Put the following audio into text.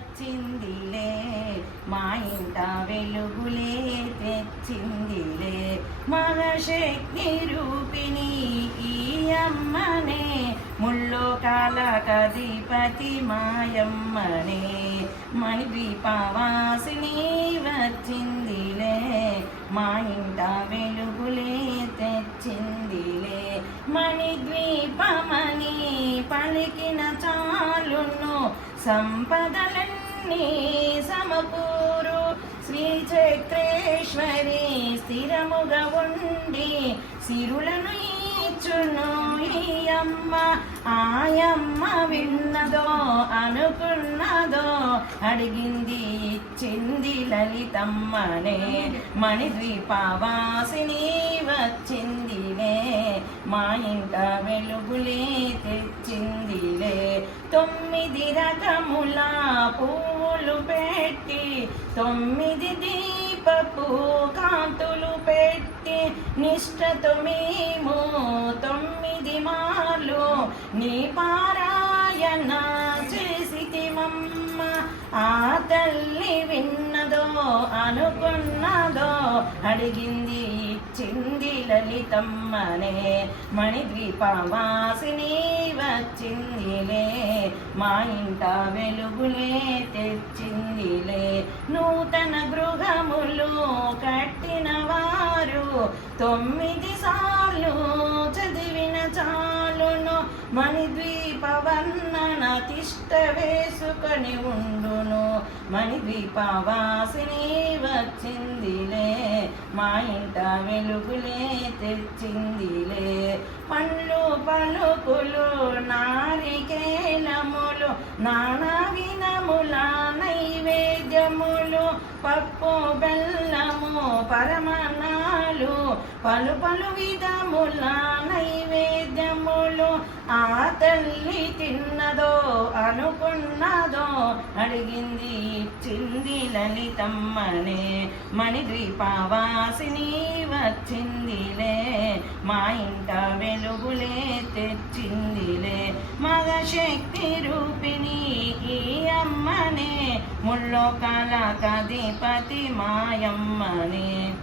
వచ్చిందిలే మా ఇంట వెలుగులే తెచ్చిందిలే. మగశక్తి రూపిణి ఈ అమ్మనే ముల్లోకాల కధిపతి మాయమ్మనే. మణిద్వీపవాసిని వచ్చిందిలే మా ఇంట వెలుగులే తెచ్చిందిలే. మణి ద్వీపమని పలికిన చాలు సంపదలన్నీ సమకూరు. శ్రీ చక్రేశ్వరి స్థిరముగా ఉండి సిరులను ఇచ్చును అమ్మ. ఆయమ్మ విన్నదో అనుకున్నదో అడిగింది ఇచ్చింది లలితమ్మనే. మణిద్వీపవాసిని వచ్చిందిలే. మా ఇంట వెలుగులే తెచ్చిందిలే. తొమ్మిది రకముల పూలు పెట్టి తొమ్మిది దీపపు కాంతులు పెట్టి నిష్టతో మేము తొమ్మిది మార్లు నీ పారాయణ చేసితిమమ్మ. ఆ తల్లి విన్నదో అనుకున్నదో అడిగింది ఇచ్చింది లలితమ్మనే. మణిద్వీపవాసిని వచ్చిందిలే. మా ఇంట వెలుగులే తెచ్చిందిలే. నూతన గృహములు కట్టిన వారు తొమ్మిది సార్లు చదివిన చాలును. మణిద్వీపవర్ణన తిష్ట వేసుకొని ఉండును. మణిద్వీపవాసిని వచ్చిందిలే. మా ఇంట వెలుగులే తెచ్చిందిలే. పండ్లు పలుకులు నా నానా వినముల నైవేద్యములు పప్పు బెల్లము పరమనాలు పలు పలు విధముల నైవేద్యములు ఆ తల్లి తిన్నదో అనుకున్నదో అడిగింది ఇచ్చింది లలితమ్మనే. మణిద్వీపవాసిని వచ్చిందిలే మా ఇంట వెలుగులే తెచ్చిందిలే. మగ శక్తి రూపిణి ఈ అమ్మనే. ముల్లోకాల కధిపతి మాయమ్మనే.